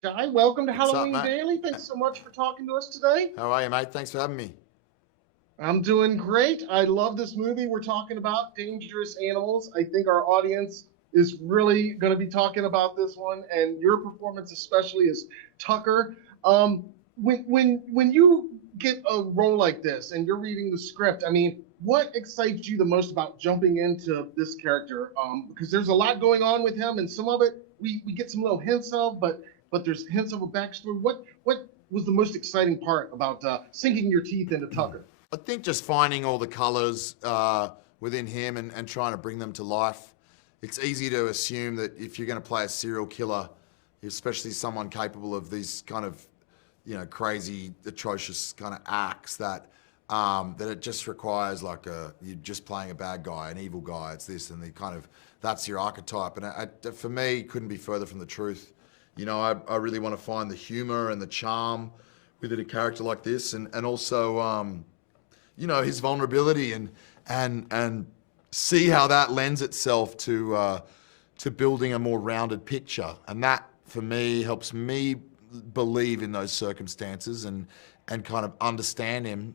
Guy, welcome to What's up, Halloween mate? Daily. Thanks so much for talking to us today. How are you, mate? Thanks for having me. I'm doing great. I love this movie. We're talking about dangerous animals. I think our audience is really going to be talking about this one, and your performance, especially as Tucker. Um, when you get a role like this and you're reading the script, I mean, what excites you the most about jumping into this character? Because there's a lot going on with him, and some of it we get some little hints of, but there's hints of a backstory. What was the most exciting part about sinking your teeth into Tucker? I think just finding all the colours within him and trying to bring them to life. It's easy to assume that if you're going to play a serial killer, especially someone capable of these kind of, crazy, atrocious kind of acts, that it just requires like you're just playing a bad guy, an evil guy. It's this and the kind of that's your archetype. And for me, couldn't be further from the truth. I really want to find the humour and the charm within a character like this, and also his vulnerability and see how that lends itself to building a more rounded picture. And that for me helps me believe in those circumstances and kind of understand him.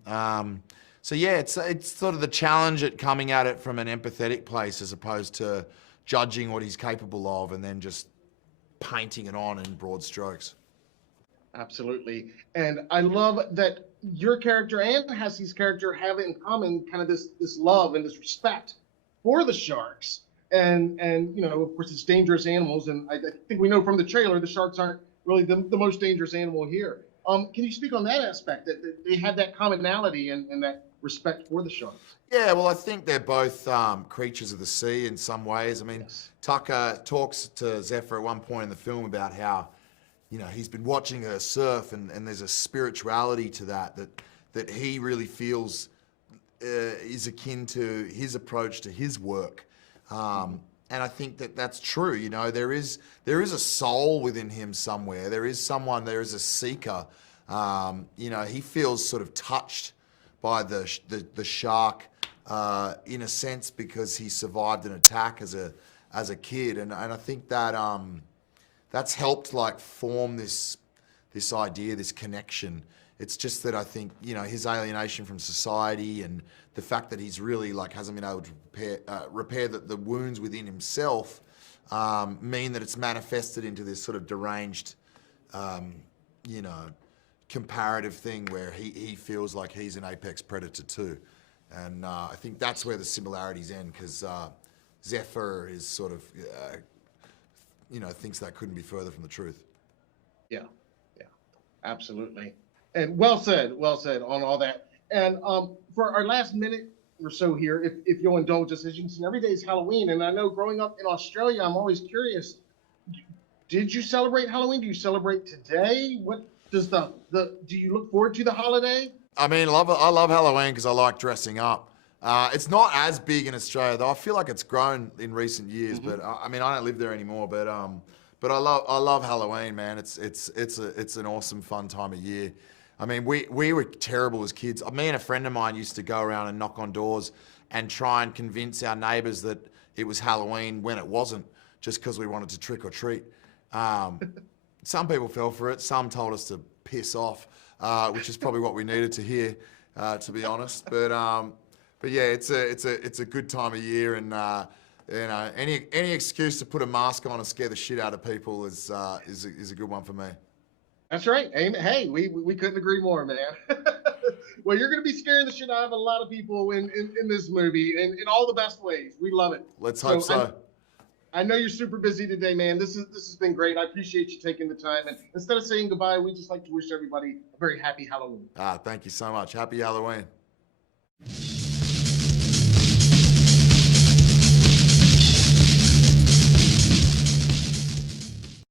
So yeah, it's sort of the challenge at coming at it from an empathetic place as opposed to judging what he's capable of and then just painting it on in broad strokes. Absolutely. And I love that your character and Hesse's character have in common kind of this love and this respect for the sharks. And of course, it's dangerous animals. And I think we know from the trailer the sharks aren't really the most dangerous animal here. Can you speak on that aspect, that they have that commonality and that respect for the sharks? Yeah, well, I think they're both creatures of the sea in some ways. I mean, Yes. Tucker talks to Zephyr at one point in the film about how, he's been watching her surf, and there's a spirituality to that he really feels is akin to his approach to his work. And I think that that's true. There is a soul within him somewhere. There is a seeker. He feels sort of touched by the shark in a sense because he survived an attack as a kid, and I think that that's helped like form this idea, this connection. It's just that I think his alienation from society and the fact that he's really like hasn't been able to repair the wounds within himself mean that it's manifested into this sort of deranged, you know, comparative thing where he feels like he's an apex predator too. And I think that's where the similarities end, because Zephyr is sort of, thinks that couldn't be further from the truth. Yeah, yeah, absolutely. And well said on all that. And for our last minute or so here, if you'll indulge us, as you can see, every day is Halloween. And I know growing up in Australia, I'm always curious, did you celebrate Halloween? Do you celebrate today? What does do you look forward to the holiday? I mean, I love Halloween because I like dressing up. It's not as big in Australia, though. I feel like it's grown in recent years. Mm-hmm. But I mean, I don't live there anymore. But I love Halloween, man. It's an awesome, fun time of year. I mean, we were terrible as kids. Me and a friend of mine used to go around and knock on doors and try and convince our neighbours that it was Halloween when it wasn't, just because we wanted to trick or treat. Some people fell for it. Some told us to piss off, which is probably what we needed to hear, to be honest. But yeah, it's a good time of year, and any excuse to put a mask on and scare the shit out of people is a good one for me. That's right. Amen. Hey, we couldn't agree more, man. Well, you're going to be scaring the shit out of a lot of people in this movie in all the best ways. We love it. Let's hope so. I know you're super busy today, man. This has been great. I appreciate you taking the time. And instead of saying goodbye, we just like to wish everybody a very happy Halloween. Thank you so much. Happy Halloween.